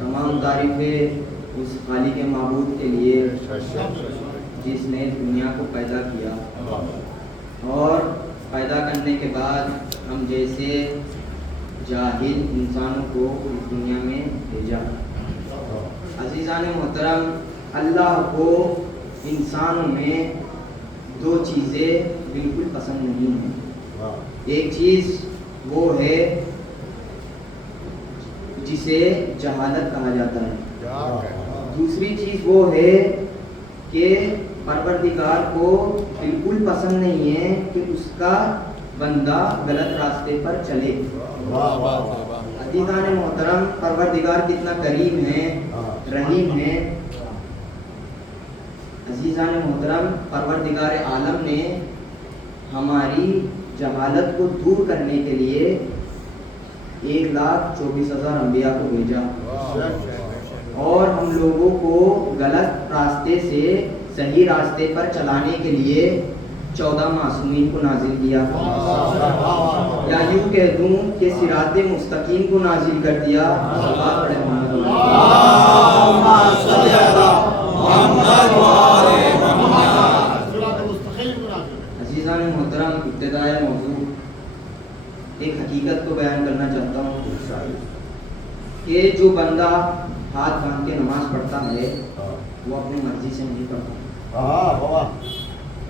تمام تعریفیں اس خالق کے معبود کے لیے جس نے دنیا کو پیدا کیا اور پیدا کرنے کے بعد ہم جیسے جاہل انسانوں کو اس دنیا میں بھیجا۔ عزیزان محترم، اللہ کو انسانوں میں دو چیزیں بالکل پسند نہیں ہیں۔ ایک چیز وہ ہے جسے جہالت کہا جاتا ہے، دوسری چیز وہ ہے کہ پروردگار کو بالکل پسند نہیں ہے کہ اس کا بندہ غلط راستے پر چلے۔ عزیزان محترم، پروردگار کتنا کریم ہے، رحیم ہے۔ عزیزان محترم، پروردگار عالم نے ہماری جہالت کو دور کرنے کے لیے 1,24,000 انبیاء کو بھیجا اور ہم لوگوں کو غلط راستے سے صحیح راستے پر چلانے کے لیے 14 معصومین کو نازل کیا، یا یوں کہہ دوں کہ صراط مستقیم کو نازل کر دیا۔ عزیزان محترم، ابتدائے موضوع ایک حقیقت کو بیان کرنا چاہتا ہوں کہ جو بندہ ہاتھ باندھ کے نماز پڑھتا ہے وہ اپنی مرضی سے نہیں پڑھتا،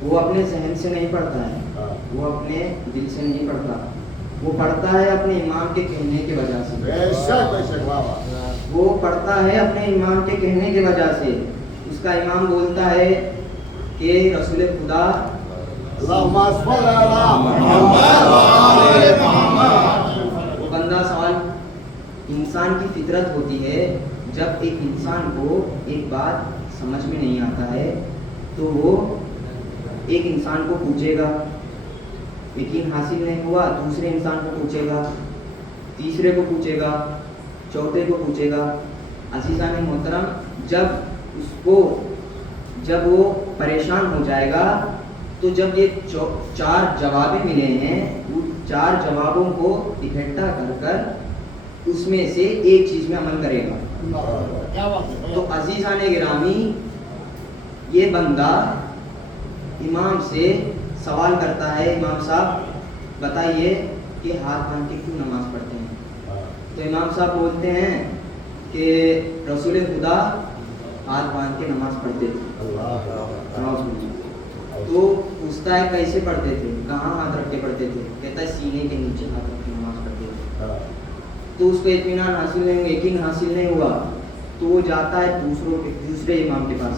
وہ اپنے ذہن سے نہیں پڑھتا ہے، وہ اپنے دل سے نہیں پڑھتا، وہ پڑھتا ہے اپنے امام کے کہنے کی وجہ سے، وہ پڑھتا ہے اپنے امام کے کہنے کی وجہ سے۔ اس کا امام بولتا ہے کہ رسول خدا وہ بندہ سوال، انسان کی فطرت ہوتی ہے جب ایک انسان کو ایک بات سمجھ میں نہیں آتا ہے تو وہ ایک انسان کو پوچھے گا، यकीन हासिल नहीं हुआ, दूसरे इंसान को पूछेगा, तीसरे को पूछेगा, चौथे को पूछेगा। अजीज़ान मोहतरम, जब वो परेशान हो जाएगा तो जब ये 4 जवाबें मिले हैं, उन 4 जवाबों को इकट्ठा कर उसमें से एक चीज़ में अमल करेगा। तो अजीज़ान गिरामी, ये बंदा इमाम से सवाल करता है, इमाम साहब बताइए कि हाथ बांध के क्यों नमाज पढ़ते हैं? तो इमाम साहब बोलते हैं कि रसूल खुदा हाथ बांध के नमाज पढ़ते थे। तो पूछता है कैसे पढ़ते थे, कहाँ हाथ रख के पढ़ते थे? कहता है सीने के नीचे हाथ रख के नमाज पढ़ते थे। तो उसको इत्मीनान हासिल नहीं हुआ, यकीन हासिल नहीं हुआ, तो वो जाता है दूसरे इमाम के पास,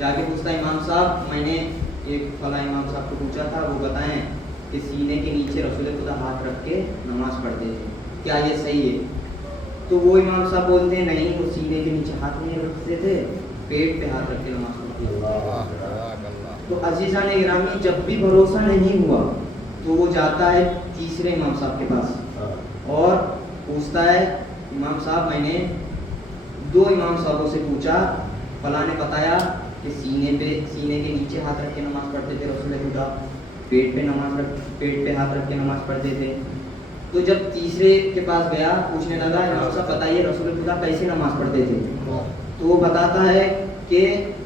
जाके पूछता है इमाम साहब मैंने एक फला इमाम साहब को पूछा था, वो बताएं कि सीने के नीचे रसूल खुदा हाथ रख के नमाज पढ़ते थे, क्या ये सही है? तो वो इमाम साहब बोलते हैं नहीं, वो सीने के नीचे हाथ नहीं रखते थे, पेट पे हाथ रख के नमाज पढ़ते थे। तो अजीज़ान गिरामी, जब भी भरोसा नहीं हुआ तो वो जाता है तीसरे इमाम साहब के पास और पूछता है इमाम साहब मैंने 2 इमाम साहबों से पूछा, फला ने बताया कि सीने के नीचे हाथ रख के नमाज पढ़ते थे रसूल खुदा, पेट पे हाथ रख के नमाज पढ़ते थे। तो जब तीसरे के पास गया, पूछने लगा इमाम साहब बताइए रसूल खुदा कैसे नमाज पढ़ते थे? तो वो बताता है कि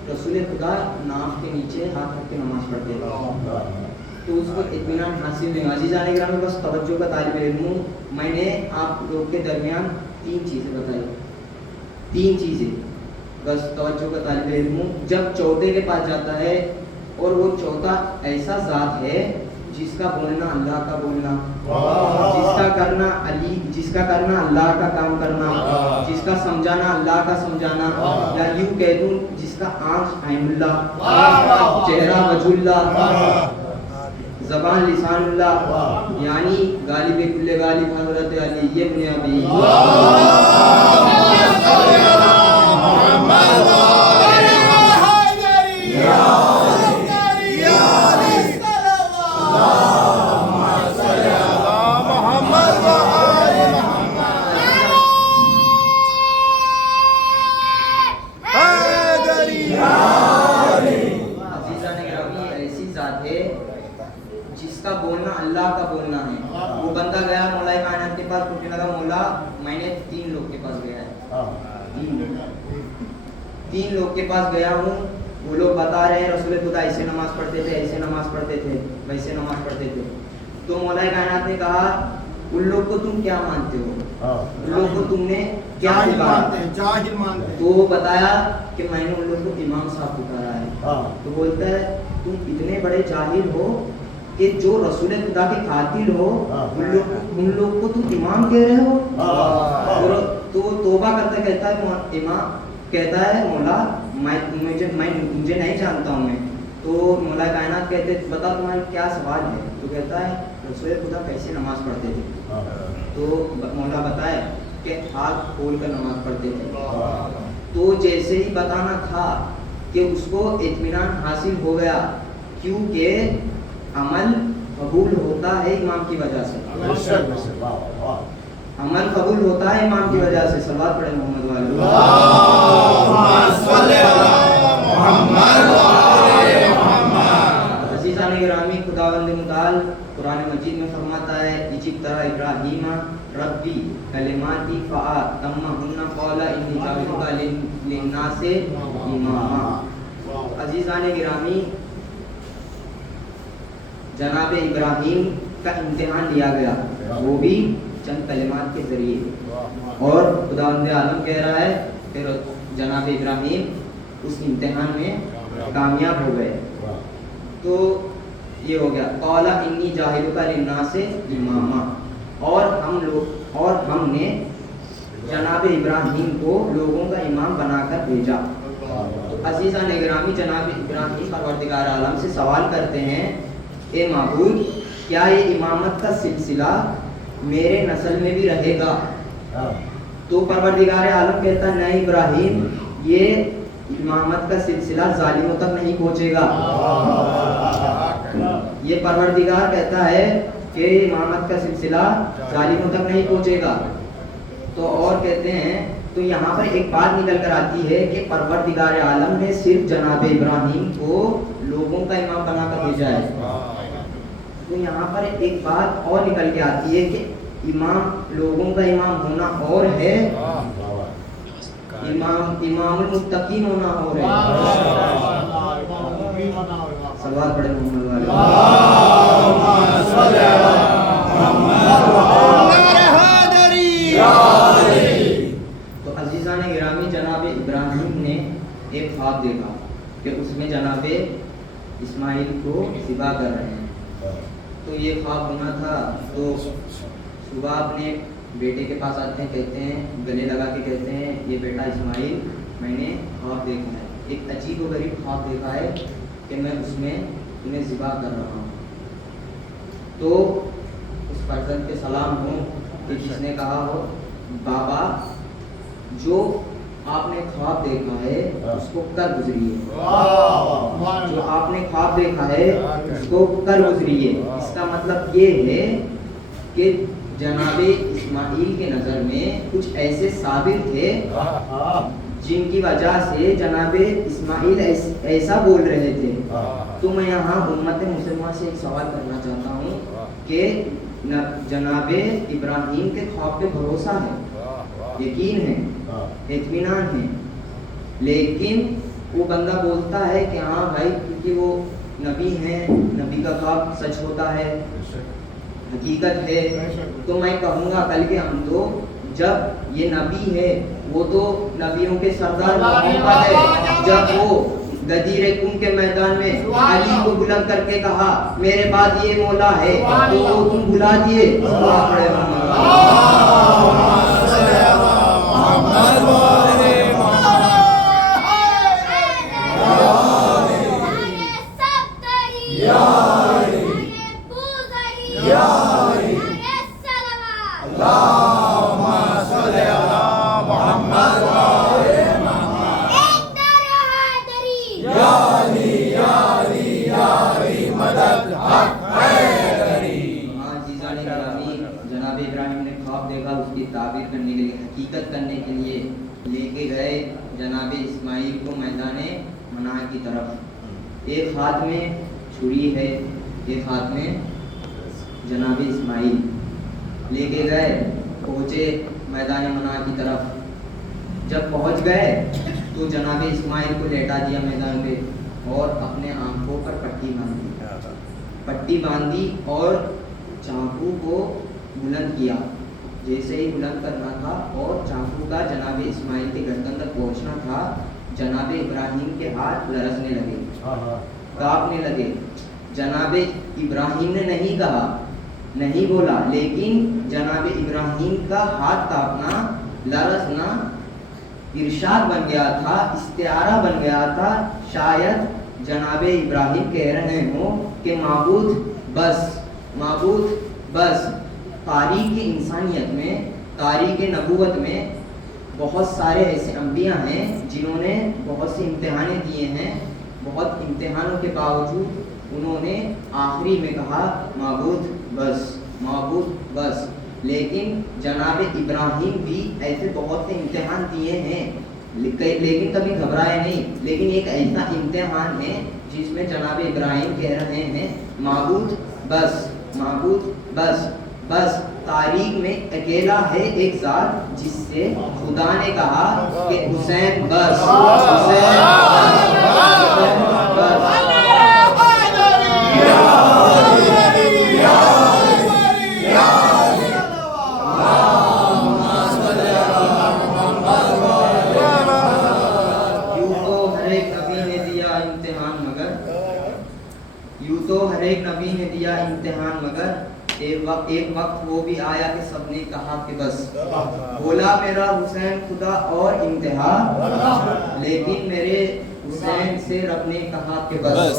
रसूल खुदा नाफ के नीचे हाथ रख के नमाज पढ़ते थे। तो उसको इत्मीनान हासिल नहीं। अजीज़ान गिरामी, बस तवज्जो का तालिब इल्म हूँ, मैंने आप लोग के दरमियान 3 चीज़ें बताई, 3 चीज़ें, बस तवज्जो का तालिब इल्म हूँ। जब चौथे के पास जाता है और वो चौथा ऐसा ज़ात है जिसका बोलना अल्लाह का बोलना, जिसका करना अल्लाह का काम करना, जिसका समझाना अल्लाह का समझाना, या यूं कह दूं जिसका आँख ऐनुल्लाह, चेहरा वजुल्लाह, ज़बान लिसानुल्लाह, यानी गालिब कुल्ले गालिब हज़रत अली, ये बुनियादी जिसका बोलना अल्लाह का बोलना है। वो बंदा गया मौला कायनात के पास, पूछने लगा मौला मैंने 3 लोग के पास गया है, 3 लोग के पास गया हूँ, वो लोग बता रहे हैं रसूल खुदा ऐसे नमाज पढ़ते थे, ऐसे नमाज पढ़ते थे, वैसे नमाज पढ़ते थे। तो मौला कायनात ने कहा उन लोग को तुम क्या मानते हो, उन लोग को तुमने क्या पुकारा? तो वो बताया कि मैंने उन लोग को इमाम साहब पुकारा है। तो बोलता है तुम इतने बड़े जाहिल हो कि जो रसूल खुदा के कातिल हो उन लोग को तुम इमाम कह रहे हो? तो तौबा करते कहता है इमाम, कहता है मौला मैं मुझे नहीं जानता हूँ मैं। तो मौला कायनात कहते बता तुम्हारा क्या सवाल है? तो कहता है रसूल खुदा कैसे नमाज पढ़ते थे? तो मौला बताए कि हाथ खोल कर नमाज पढ़ते थे। तो जैसे ही बताना था कि उसको इत्मीनान हासिल हो गया, क्योंकि अमल कबूल होता है इमाम की वजह से, अमल कबूल होता है इमाम की वजह से। सल्लल्लाहु अलैहि मोहम्मद अज़ीज़ान गिरामी, खुदावंद मुताल कुरान मजीद में फरमाता है इजिब्तरा इब्राहीम रब्बी कलिमाती फ़अतम्महुन्ना क़ाला इन्नी जाइलुका लिन्नासि इमामा। अज़ीज़ान गिरामी, जनाब इब्राहीम का इम्तिहान लिया गया, वो भी चंद कलिमात के ज़रिए, और खुदावंद आलम कह रहा है फिर जनाब इब्राहीम उस इम्तिहान में कामयाब हो गए। तो ये हो गया क़ाला इन्नी जाहिलुका लिन्नासि इमामा, और हमने जनाब इब्राहीम को लोगों का इमाम बनाकर भेजा। तो अज़ीज़ान गिरामी, जनाब इब्राहीम परवरदिगार आलम से सवाल करते हैं ए माबूद, क्या ये इमामत का सिलसिला मेरे नस्ल में भी रहेगा? तो परवरदिगार आलम कहता है नहीं इब्राहीम, ये इमामत का सिलसिला जालिमों तक नहीं पहुंचेगा, یہ پروردگار کہتا ہے کہ امامت کا سلسلہ ظالموں تک نہیں پہنچے گا. تو اور کہتے ہیں تو یہاں پر ایک بات نکل کر آتی ہے کہ پروردگار عالم نے صرف جناب ابراہیم کو لوگوں کا امام بنا کر بھیجا ہے. تو یہاں پر ایک بات اور نکل کے آتی ہے کہ امام لوگوں کا امام ہونا اور ہے، امام المتقین ہونا اور ہے. سوال پڑے محمد والے. تو عزیزان گرامی، جناب ابراہیم نے ایک خواب دیکھا کہ اس میں جناب اسماعیل کو ذبح کر رہے ہیں. تو یہ خواب ہونا تھا. تو صبح اپنے بیٹے کے پاس آتے ہیں، کہتے ہیں، گلے لگا کے کہتے ہیں یہ بیٹا اسماعیل میں نے خواب دیکھا ہے، ایک عجیب و غریب خواب دیکھا ہے کہ میں اس میں انہیں ذبح کر رہا ہوں. تو اس فرزند کے سلام ہوں کہ جس نے کہا ہو بابا جو آپ نے خواب دیکھا ہے اس کو کر گزریے، جو آپ نے خواب دیکھا ہے اس کو کر گزریے. اس کا مطلب یہ ہے کہ جناب اسماعیل کے نظر میں کچھ ایسے ثابت تھے جن کی وجہ سے جناب اسماعیل ایسا بول رہے تھے. تو میں یہاں امت مسلمہ سے ایک سوال کرنا چاہتا ہوں کہ جناب ابراہیم کے خواب پہ بھروسہ ہے، یقین ہے، اطمینان ہے، لیکن وہ بندہ بولتا ہے کہ ہاں بھائی کیونکہ وہ نبی ہیں، نبی کا خواب سچ ہوتا ہے، حقیقت ہے. تو میں کہوں گا کل کے ہم تو جب یہ نبی ہے، وہ تو نبیوں کے سردار محمد ہے، جب وہ غدیر کم کے میدان میں علی کو بلند کر کے کہا میرے بعد یہ مولا ہے، تو وہ تم بلا دیے. جناب ابراہیم نے خواب دیکھا، اس کی تعبیر کرنے کے لیے، حقیقت کرنے کے لیے لے کے گئے جناب اسماعیل کو میدان منع کی طرف. ایک ہاتھ میں چھری ہے، ایک ہاتھ میں جناب اسماعیل لے کے گئے، پہنچے میدان منع کی طرف. جب پہنچ گئے تو جناب اسماعیل کو لیٹا دیا میدان پہ اور اپنے آنکھوں پر پٹی باندھی اور چاقو کو بلند کیا. جیسے ہی بلند کرنا تھا اور چاقو کا جناب اسماعیل کے گردن تک پہنچنا تھا، جناب ابراہیم کے ہاتھ لرزنے لگے، کانپنے لگے. جناب ابراہیم نے نہیں کہا، نہیں بولا، لیکن جناب ابراہیم کا ہاتھ کانپنا، لرزنا ارشاد بن گیا تھا، استعارہ بن گیا تھا. شاید جناب ابراہیم کہہ رہے ہوں کہ معبود بس. تاریخ انسانیت میں، تاریخ نبوت میں بہت سارے ایسے انبیاء ہیں جنہوں نے بہت سے امتحانے دیے ہیں، بہت امتحانوں کے باوجود انہوں نے آخری میں کہا معبود بس. لیکن جناب ابراہیم بھی ایسے بہت سے امتحان دیے ہیں لیکن کبھی گھبرائے نہیں. لیکن ایک ایسا امتحان ہے جس میں جناب ابراہیم کہہ رہے ہیں معبود بس. تاریخ میں اکیلا ہے ایک ذات جس سے خدا نے کہا کہ حسین بس. یوں تو ہر ایک نبی نے دیا امتحان مگر ایک وقت وہ بھی آیا کہ سب نے کہا کہ بس. بولا میرا حسین خدا اور انتہا، لیکن میرے حسین سے رب نے کہا کہ بس.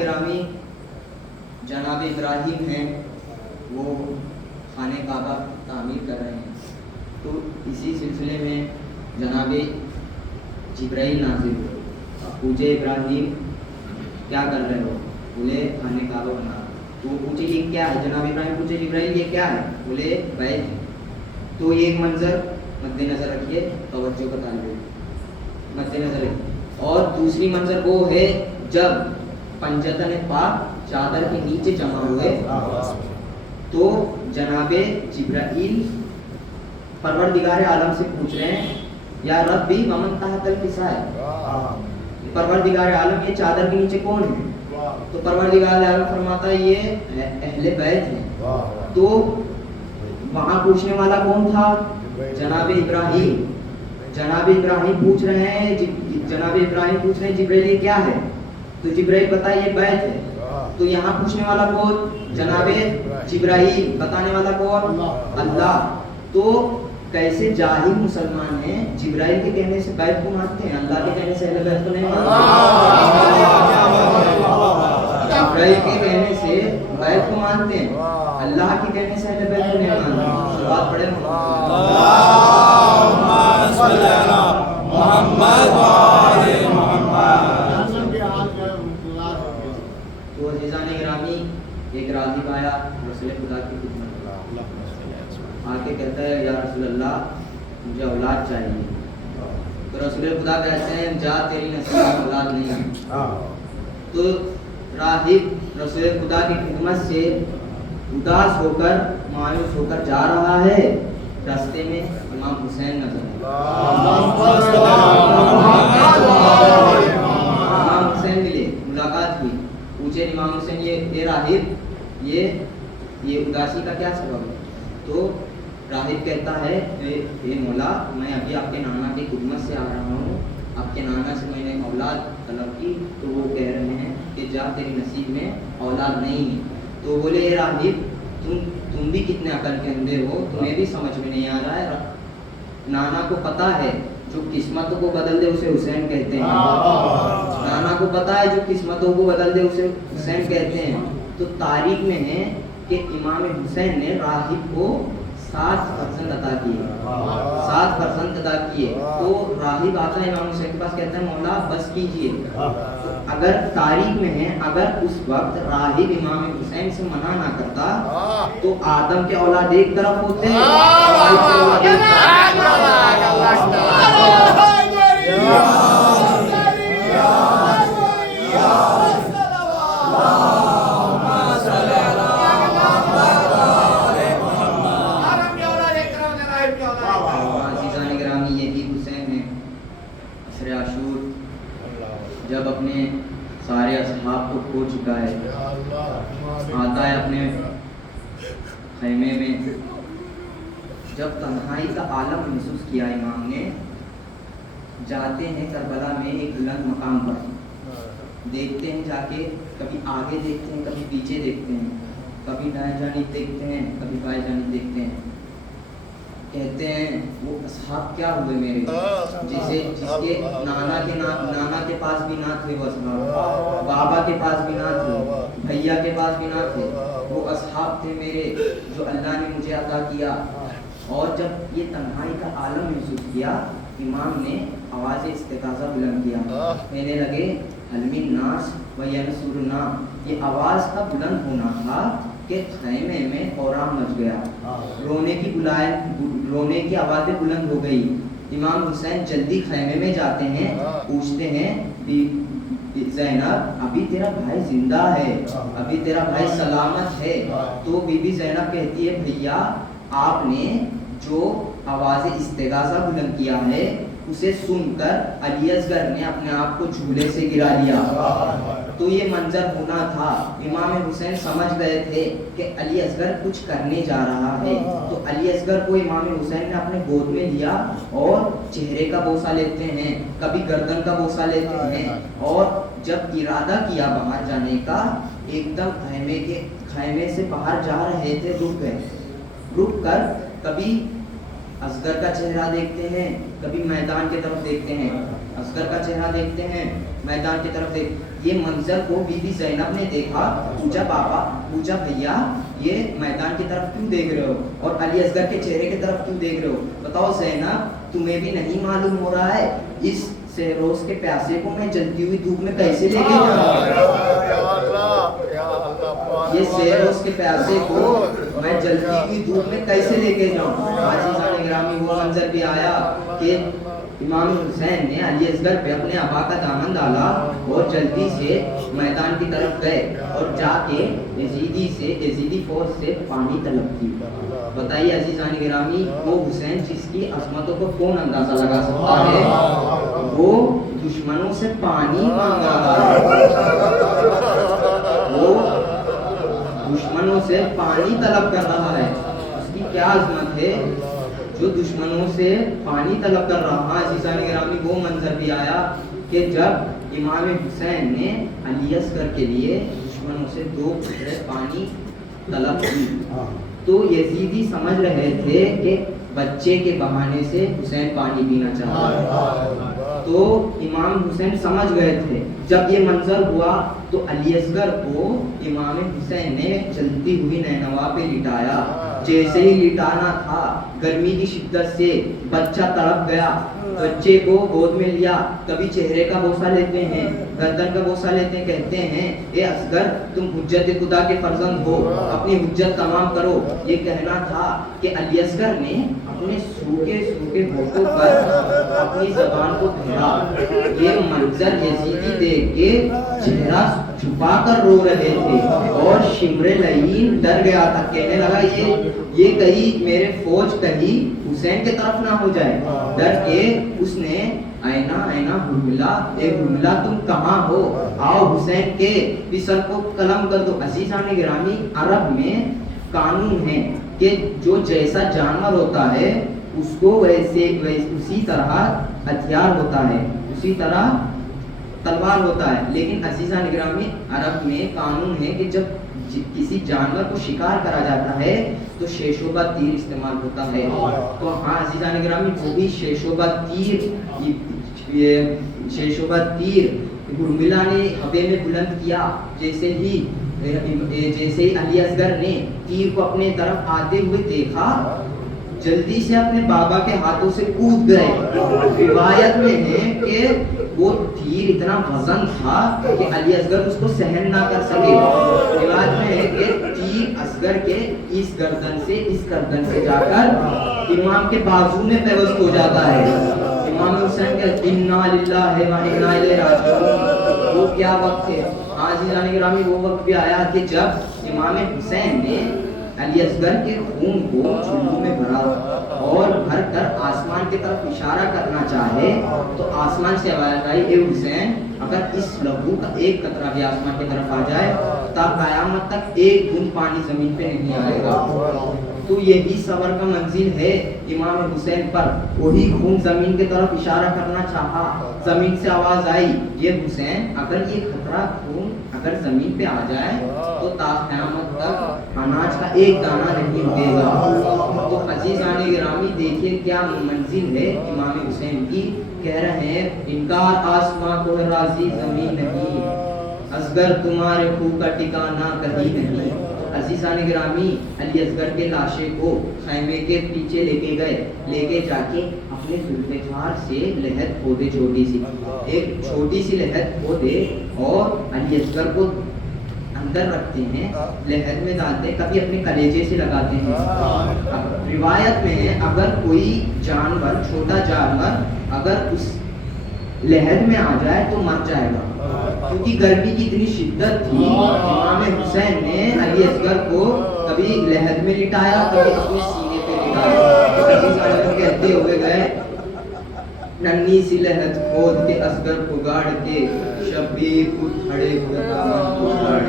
گرامی، جناب ابراہیم ہیں، وہ خانہ کعبہ تعمیر کر رہے ہیں. تو اسی سلسلے میں जिब्राइल नाजिल हुए। पूछे इब्राहिम क्या कर रहे हो? बोले खाने काबा बना। तो पूछे ये क्या है? जनाब इब्राहिम पूछे जिब्राइल ये क्या है? बोले बैत है। तो ये एक मंजर मद्देनजर रखिए, तवज्जो का तालिब मद्देनजर रखिए। और दूसरी मंजर वो है जब पंजतन पाक चादर के नीचे जमा हुए तो जनाबे जिब्राइल परवरदिगार आलम से पूछ रहे हैं या रब्बी वमन तहतल किसा है, परवरदिगार आलम ये चादर के नीचे कौन है? तो परवरदिगार आलम फरमाता है ये अहले बैत है। तो वहां पूछने वाला कौन था? जनाब इब्राहिम। जनाब इब्राहिम पूछ रहे हैं जिब्राइल ये क्या है? तो जिब्राइल बताए ये बैत है। तो यहाँ पूछने वाला कौन? जनाब जिब्राइल। बताने वाला कौन? अल्लाह। तो कैसे जाहिल मुसलमान हैं जिब्राइल के कहने से बैत को मानते हैं, अल्लाह के कहने से अहले बैत को नहीं मानते। जिब्राइल के कहने से बैत को मानते हैं, अल्लाह के कहने से अहले बैत को नहीं मानते। बात पढ़े तो अज़ीज़ान गिरामी एक राग़िब आया रसूल खुदा की खिदमत आके कहता है या रसूल अल्लाह मुझे औलाद चाहिए। तो रसूल खुदा कहते हैं जा तेरी नसीब में औलाद नहीं है। तो राग़िब रसूल खुदा की खिदमत से उदास होकर मायूस होकर जा रहा है। रास्ते में इमाम हुसैन नजर इमाम हुसैन मिले, मुलाकात हुई। पूछे इमाम हुसैन ये राग़िब ये उदासी का क्या सबब है? तो राग़िब कहता है ए मौला मैं अभी आपके नाना की खिदमत से आ रहा हूँ, आपके नाना से मैंने औलाद तलब की तो वो कह रहे हैं कि जा तेरी नसीब में औलाद नहीं है। तो बोले ए राग़िब तुम भी कितने अकल के अंधे हो, तुम्हें भी समझ में नहीं आ रहा है। नाना को पता है जो किस्मतों को बदल दे उसे हुसैन कहते हैं। नाना को पता है जो किस्मतों को बदल दे उसे हुसैन कहते हैं। तो तारीख में है कि इमाम हुसैन ने राग़िब को 7% अता किए, 7% अता किए। तो राग़िब आता है इमाम हुसैन के पास, कहता है मौला बस कीजिए। तो अगर तारीख में है अगर उस वक्त राग़िब इमाम हुसैन से मना ना करता तो आदम के औलाद एक तरफ होते जब अपने सारे असहाब को खो चुका है, आता है अपने खैमे में। जब तन्हाई का आलम महसूस किया इमाम ने, जाते हैं करबला में एक बुलंद मकाम पर, देखते हैं जाके, कभी आगे देखते हैं कभी पीछे देखते हैं, कभी दाएं जानिब देखते हैं कभी बाएं जानिब देखते हैं। कहते हैं वो असहाब क्या हुए मेरे, जिसके नाना के पास भी ना थे वो असहाब, बाबा के पास भी ना थे, भैया के पास भी ना थे, वो असहाब थे मेरे जो अल्लाह ने मुझे अता किया। और जब ये तन्हाई का आलम महसूस किया, इमाम ने आवाज़ इस्तिग़ाज़ा बुलंद किया, कहने लगे हलमिन नास व यनसुरना। ये आवाज़ का बुलंद होना था कि खैमे में कोहराम मच गया, रोने की आवाज़ें बुलंद हो गई। इमाम हुसैन जल्दी खैमे में जाते हैं, पूछते हैं ज़ैनब अभी तेरा भाई जिंदा है, अभी तेरा भाई सलामत है? तो बीबी ज़ैनब कहती है भैया आपने जो आवाज़ इस्तिग़ाज़ा बुलंद किया है उसे सुनकर अली असगर ने अपने आप को झूले से गिरा लिया। तो ये मंजर होना था। इमाम हुसैन समझ गए थे कि अली असगर कुछ करने जा रहा है। तो अली असगर को इमाम हुसैन ने अपने गोद में लिया और चेहरे का बोसा लेते हैं, कभी गर्दन का बोसा लेते हैं। और जब इरादा किया बाहर जाने का, एकदम खैमे से बाहर जा रहे थे, रुक गए। रुक कर कभी असगर का चेहरा देखते हैं, कभी मैदान की तरफ देखते हैं, असगर का चेहरा देखते हैं, मैदान की तरफ ये मंजर को बीबी ज़ैनब ने देखा। पूछा भैया ये मैदान की तरफ क्यों देख रहे हो और अली असगर के चेहरे की तरफ क्यों देख रहे हो? बताओ ज़ैनब तुम्हें भी नहीं मालूम हो रहा है इस रोज के प्यासे को मैं जलती हुई धूप में कैसे लेके जाऊं? ये रोज के प्यासे को मैं जलती हुई धूप में कैसे लेके जाऊं? आजीज़ान गिरामी वो मंजर भी आया कि इमाम हुसैन ने अली असगर पे अपने अबा का दामन डाला और जल्दी से मैदान की तरफ गए और जाके यजीदी फौज से पानी तलब की। बताइए अजीज़ान गिरामी, वो हुसैन जिसकी अजमतों को कौन अंदाजा लगा सकता है, वो दुश्मनों से पानी मांग रहा है, वो दुश्मनों से पानी तलब कर रहा है। उसकी क्या अजमत है जो दुश्मनों से पानी तलब कर रहा है। अजीज़ान गिरामी वो मंजर भी आया कि जब इमाम हुसैन ने अली असगर के लिए दुश्मनों से 2 घुटरे पानी तलब की, तो यजीदी समझ रहे थे कि बच्चे के बहाने से हुसैन पानी पीना चाहता है। तो इमाम हुसैन समझ गए थे। जब ये मंजर हुआ तो अली असगर को इमाम हुसैन ने जलती हुई नैनवा पे लिटाया। जैसे ही लिटाना था, गर्मी की शिद्दत से बच्चा तड़प गया। बच्चे को गोद में लिया, कभी चेहरे का बोसा लेते हैं, गर्दन का बोसा लेते हैं, कहते हैं ए असगर तुम हुज्जत खुदा के फर्जंद हो, अपनी हुज्जत तमाम करो। ये कहना था कि अली असगर ने अपने सूखे सूखे होठों पर अपनी जबान को फेरा। ये मंजर यजीदी देख के चेहरा छुपा कर रो रहे थे और शिमरे लईन डर गया था। कहने लगा ये कहीं मेरे फौज कहीं हुसैन की तरफ ना हो जाए। डर के उसने आईना हुर्मिला, ए हुर्मिला तुम कहाँ हो, आओ हुसैन के भी सर को कलम कर दो। अजीज़ान गिरामी, अरब में कानून है कि जो जैसा जानवर होता है उसको वैसे उसी तरह हथियार होता है, उसी तरह तलवार होता है। लेकिन अजीज़ान गिरामी, अरब में कानून है कि जब किसी जानवर को शिकार करा जाता है तो शेषोबा तीर इस्तेमाल होता है। तो हाँ अजीज़ान गिरामी, वो भी शेषोबा तीर हुर्मिला ने हवे में बुलंद किया। जैसे ही अली असगर ने तीर को अपने तरफ आते हुए देखा, जल्दी से अपने बाबा के हाथों से कूद गए। रिवायत में है कि वो तीर इतना वजन था कि अली असगर उसको सहन ना कर सके। रिवायत में है कि तीर असगर के इस गर्दन से जाकर इमाम के बाजू में पेवस्त हो जाता है। इमाम हुसैन के इन्ना लिल्लाहि व इन्ना इलैहि राजिऊन। वो क्या वक्त है आज़ीज़ान गिरामी, वो वक्त भी आया कि जब इमाम हुसैन ने अली असगर के खून को चुल्लू में भरा और भर कर आसमान की तरफ इशारा करना चाहे तो आसमान से आवाज आई, ए हुसैन अगर इस लहू का एक कतरा भी आसमान की तरफ आ जाए तब कयामत तक एक बूंद पानी जमीन पे नहीं आएगा। तो यही सबर का मंजिल है इमाम हुसैन पर। वही खून जमीन की तरफ इशारा करना चाहा, जमीन से आवाज आई, ये हुसैन अगर ये खतरा खून अगर जमीन पे आ जाए तो क़यामत तक अनाज का एक दाना नहीं उगेगा। तो अजीज़ान गिरामी, देखिए क्या मंजिल है इमाम हुसैन की। कह रहे हैं इनकार आसमां को राजी जमीन नहीं, असगर तुम्हारे खूह का ठिकाना कहीं नहीं। अजीज़ान गिरामी, अली असगर के लाशे को खैमे के पीछे लेके जाके अपने जुल्फ़ार से लहद खोदे, एक छोटी सी लहद खोदे और अली असगर को अंदर रखते हैं, लहद में डालते हैं, कभी अपने कलेजे से लगाते हैं। रिवायत में है अगर कोई जानवर, छोटा जानवर अगर उस लहद में आ जाए तो मर जाएगा, क्योंकि गर्मी की इतनी शिद्दत थी। इमाम हुसैन ने अली असगर को कभी लहद में लिटाया, कभी अपने सीने पे लिटाया। कहते हुए गए, नन्ही सी लहद खोद के असगर को गाड़ के शबीर को खड़े हुए दामन को गाड़।